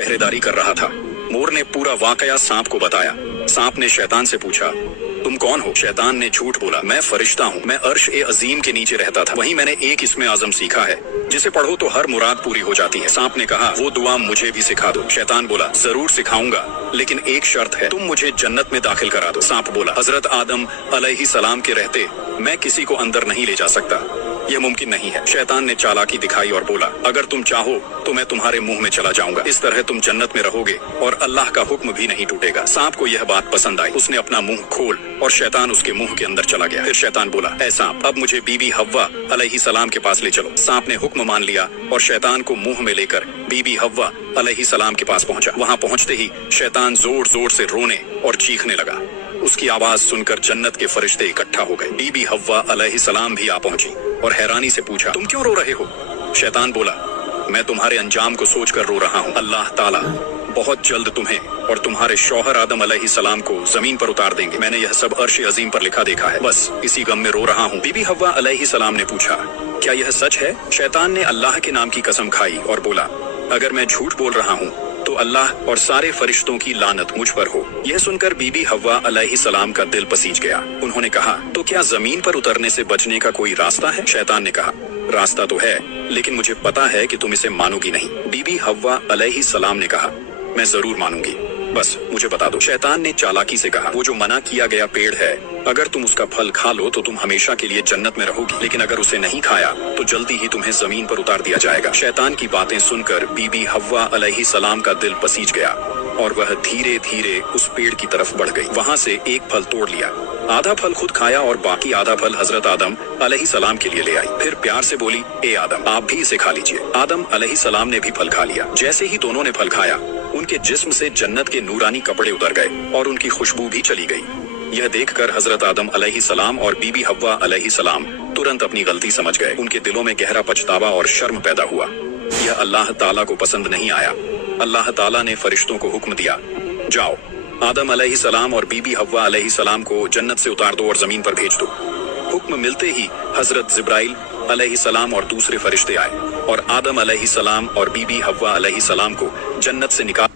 पहरेदारी कर रहा था। मोर ने पूरा वाकया सांप को बताया। सांप ने शैतान से पूछा, तुम कौन हो? शैतान ने झूठ बोला, मैं फरिश्ता हूँ, मैं अर्श ए अजीम के नीचे रहता था। वहीं मैंने एक इसमें आजम सीखा है जिसे पढ़ो तो हर मुराद पूरी हो जाती है। सांप ने कहा, वो दुआ मुझे भी सिखा दो। शैतान बोला, जरूर सिखाऊंगा, लेकिन एक शर्त है, तुम मुझे जन्नत में दाखिल करा दो। सांप बोला, हजरत आदम अलैहिस्सलाम के रहते मैं किसी को अंदर नहीं ले जा सकता, यह मुमकिन नहीं है। शैतान ने चालाकी दिखाई और बोला, अगर तुम चाहो तो मैं तुम्हारे मुंह में चला जाऊंगा, इस तरह तुम जन्नत में रहोगे और अल्लाह का हुक्म भी नहीं टूटेगा। सांप को यह बात पसंद आई, उसने अपना मुंह खोल और शैतान उसके मुंह के अंदर चला गया। फिर शैतान बोला, ऐ सांप, अब मुझे बीबी हव्वा अलैहिस्सलाम के पास ले चलो। सांप ने हुक्म मान लिया और शैतान को मुंह में लेकर बीबी हव्वा अलैहिस्सलाम के पास पहुंचा। वहां पहुंचते ही शैतान जोर जोर से रोने और चीखने लगा। उसकी आवाज सुनकर जन्नत के फरिश्ते इकट्ठा हो गए। बीबी हव्वा अलैहिस्सलाम भी आ पहुंची और हैरानी से पूछा, तुम क्यों रो रहे हो? शैतान बोला, मैं तुम्हारे अंजाम को सोचकर रो रहा हूँ। अल्लाह ताला बहुत जल्द तुम्हें और तुम्हारे शौहर आदम अलैहिस्सलाम को जमीन पर उतार देंगे। मैंने यह सब अर्श अजीम पर लिखा देखा है, बस इसी गम में रो रहा हूँ। बीबी हव्वा अलैहिस्सलाम ने पूछा, क्या यह सच है? शैतान ने अल्लाह के नाम की कसम खाई और बोला, अगर मैं झूठ बोल रहा हूँ तो अल्लाह और सारे फरिश्तों की लानत मुझ पर हो। यह सुनकर बीबी हव्वा अलैहिस्सलाम का दिल पसीज गया। उन्होंने कहा, तो क्या जमीन पर उतरने से बचने का कोई रास्ता है? शैतान ने कहा, रास्ता तो है, लेकिन मुझे पता है कि तुम इसे मानोगी नहीं। बीबी हव्वा अलैहिस्सलाम ने कहा, मैं जरूर मानूंगी, बस मुझे बता दो। शैतान ने चालाकी से कहा, वो जो मना किया गया पेड़ है, अगर तुम उसका फल खा लो तो तुम हमेशा के लिए जन्नत में रहोगी, लेकिन अगर उसे नहीं खाया तो जल्दी ही तुम्हें जमीन पर उतार दिया जाएगा। शैतान की बातें सुनकर बीबी हव्वा अलैहिस्सलाम का दिल पसीज गया और वह धीरे धीरे उस पेड़ की तरफ बढ़ गई। वहां से एक फल तोड़ लिया, आधा फल खुद खाया और बाकी आधा फल हजरत आदम अलैहिस्सलाम के लिए ले आई। फिर प्यार से बोली, ए आदम, आप भी इसे खा लीजिए। आदम अलैहिस्सलाम ने भी फल खा लिया। जैसे ही दोनों ने फल खाया, उनके जिस्म से जन्नत के नूरानी कपड़े उतर गए और उनकी खुशबू भी चली गई। यह देखकर हजरत आदम अलैहिस्सलाम और बीबी हव्वा अलैहिस्सलाम तुरंत अपनी गलती समझ गए। उनके दिलों में गहरा पछतावा और शर्म पैदा हुआ। यह अल्लाह ताला को पसंद नहीं आया। अल्लाह ताला ने फरिश्तों को हुक्म दिया, जाओ आदम अलैहिस्सलाम और बीबी हव्वा अलैहिस्सलाम को जन्नत से उतार दो और जमीन पर भेज दो। हुक्म मिलते ही हजरत जिब्राइल अलैहिस्सलाम और दूसरे फरिश्ते आए और आदम अलैहिस्सलाम और बीबी हव्वा अलैहिस्सलाम को जन्नत से निकाल